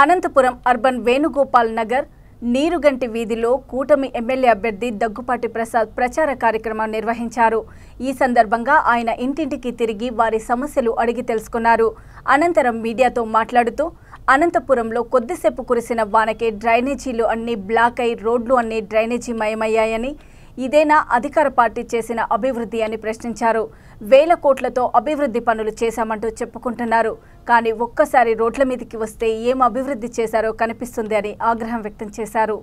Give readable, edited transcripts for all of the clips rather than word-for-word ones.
Anantapuram urban Venugopal Nagar Neeruganti వీధిలో కూటమి MLA అభ్యర్థి దగ్గుపాటి ప్రసాద్ ప్రచార కార్యక్రమం నిర్వహించారు। ఈ సందర్భంగా ఆయన ఇంటింటికి తిరిగి వారి సమస్యలు అడిగి తెలుసుకున్నారు। అనంతరం మీడియాతో మాట్లాడుతూ అనంతపురంలో కొద్దిసేపు కురిసిన వానకే డ్రైనేజీలు అన్ని బ్లాక్ అయి రోడ్లు అన్ని డ్రైనేజీ మయమయ్యాయని ఇదేనా అధికార పార్టీ చేసిన అభివృద్ధి అని ప్రశ్నించారు। వేల కోట్లతో అభివృద్ధి పనులు చేశామంటూ చెప్పుకుంటున్నారు, కానీ ఒక్కసారి రోడ్ల మీదకి వస్తే ఏం అభివృద్ధి చేశారో కనిపిస్తుంది అని ఆగ్రహం వ్యక్తం చేశారు।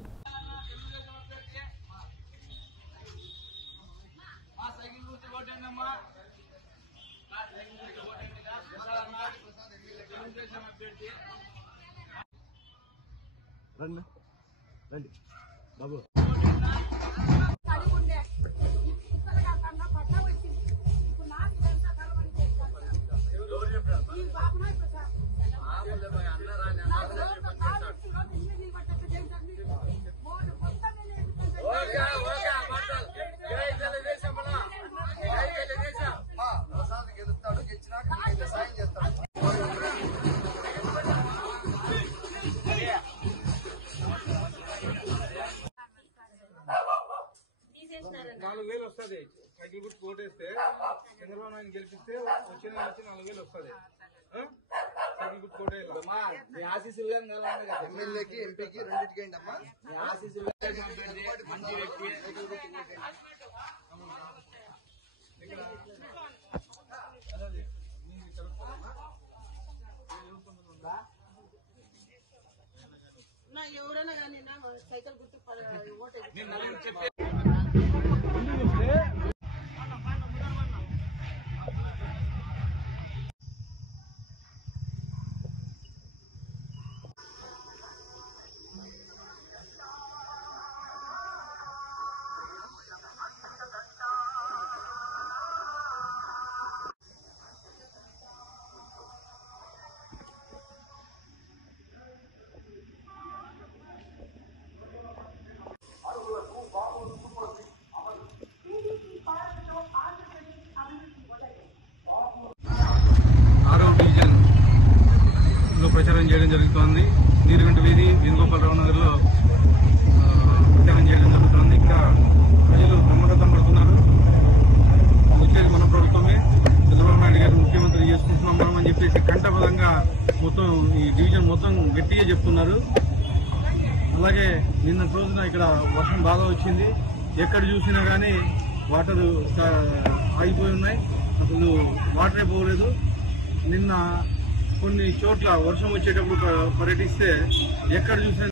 సైకిల్ గుర్తు కోటేస్తే చంద్రబాబు నాయుడు గెలిపిస్తే వచ్చే 4,000 వస్తుంది। సైకిల్ గుర్తు కోటే ఆశీస్సులు ఎమ్మెల్యేకి ఎంపీకి రెండింటికి ఏంటమ్మా ఆశీస్సులు మంచి వ్యక్తి ఎవరైనా కానీ సైకిల్ గుర్తు ప్రచారం చేయడం జరుగుతోంది। నీరుగంటి వీధి వేణుగోపాలరావు నగర్లో ప్రచారం చేయడం జరుగుతోంది। ఇంకా ప్రజలు బ్రహ్మరథం పడుతున్నారు, వచ్చేది మన ప్రభుత్వమే, చంద్రబాబు నాయుడు గారు ముఖ్యమంత్రి చేసుకుంటున్నాం మనం అని చెప్పేసి కంఠబలంగా మొత్తం ఈ డివిజన్ మొత్తం గట్టిగా చెప్తున్నారు। అలాగే నిన్న రోజున ఇక్కడ వర్షం బాగా వచ్చింది, ఎక్కడ చూసినా కానీ వాటర్ ఆగిపోయి ఉన్నాయి, అసలు వాటరే పోలేదు। నిన్న కొన్ని చోట్ల వర్షం వచ్చేటప్పుడు పర్యటిస్తే ఎక్కడ చూసినా